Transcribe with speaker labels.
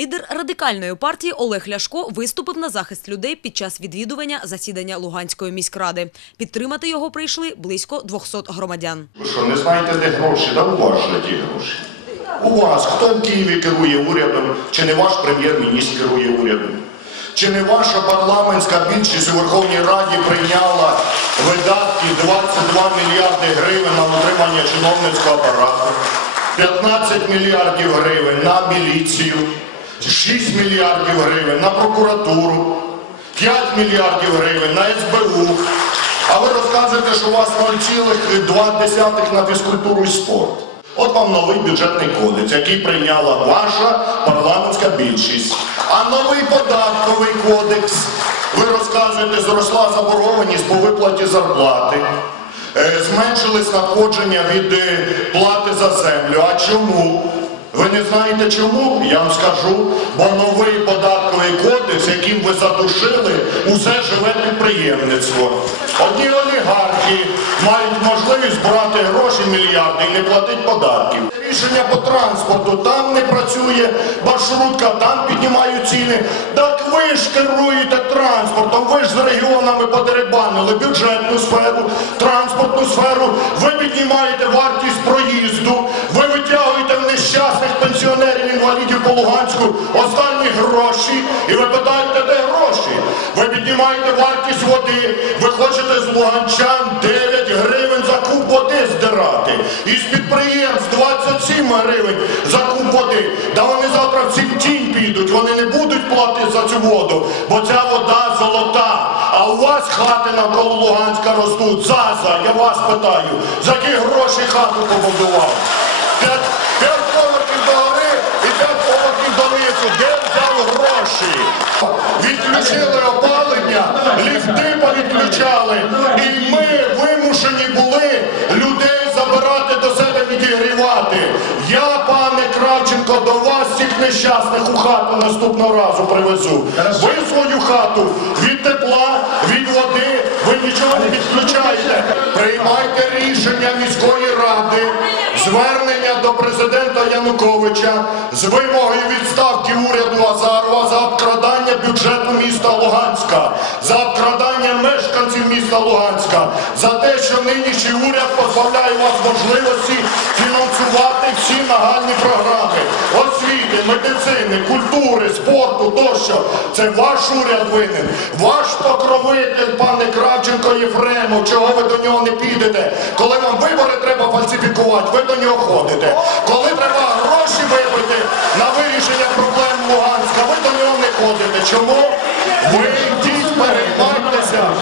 Speaker 1: Лідер радикальної партії Олег Ляшко виступив на захист людей під час відвідування засідання Луганської міськради. Підтримати його прийшли близько 200 громадян.
Speaker 2: Ви що, не знаєте, де гроші? Да у вас же ті гроші. У вас. Хто в Києві керує урядом? Чи не ваш прем'єр-міністр керує урядом? Чи не ваша парламентська більшість у Верховній Раді прийняла видатки 22 мільярди гривень на утримання чиновницького апарату, 15 мільярдів гривень на міліцію, 6 мільярдів гривень на прокуратуру, 5 мільярдів гривень на СБУ, а ви розказуєте, що у вас 0,2 на фізкультуру і спорт. От вам новий бюджетний кодекс, який прийняла ваша парламентська більшість. А новий податковий кодекс, ви розказуєте, зросла заборгованість по виплаті зарплати. Е, Зменшились надходження від е, плати за землю. А чому? Ви не знаєте чому? Я вам скажу, бо новий податковий кодекс, яким ви задушили, усе живе підприємництво. Одні олігархи мають можливість брати гроші мільярди і не платити податків. Рішення по транспорту там не працює, маршрутка там піднімають ціни. Так ви ж керуєте транспортом, ви ж з регіонами подеребанили бюджетну сферу, транспортну сферу, ви піднімаєте вартість проїзду, по Луганську останні гроші, і ви питаєте, де гроші? Ви піднімаєте вартість води, ви хочете з луганчан 9 гривень за куб води здирати. Із підприємств 27 гривень за куб води. Да вони завтра в тінь підуть, вони не будуть платити за цю воду, бо ця вода золота. А у вас хати навколо Луганська ростуть. Заза, я вас питаю, за які гроші хату побудував? Гроші? Відключили опалення, ліфти повідключали. І ми вимушені були людей забирати до себе відігрівати. Я, пане Кравченко, до вас всіх нещасних у хату наступного разу привезу. Ви свою хату від тепла, від води, ви нічого не відключаєте. Приймайте рішення міської ради, звернення до президента Януковича з вимогою відставки уряду Азарова бюджету міста Луганська, за обкрадання мешканців міста Луганська, за те, що нинішній уряд позбавляє вас можливості фінансувати всі нагальні програми освіти, медицини, культури, спорту тощо. Це ваш уряд винен. Ваш покровитель, пане Кравченко Єфремов, чого ви до нього не підете? Коли вам вибори треба фальсифікувати, ви до нього ходите. Коли треба гроші вибити на вирішення проблем Луганська, виходите. Чому? Ви йдіть перед переймайте.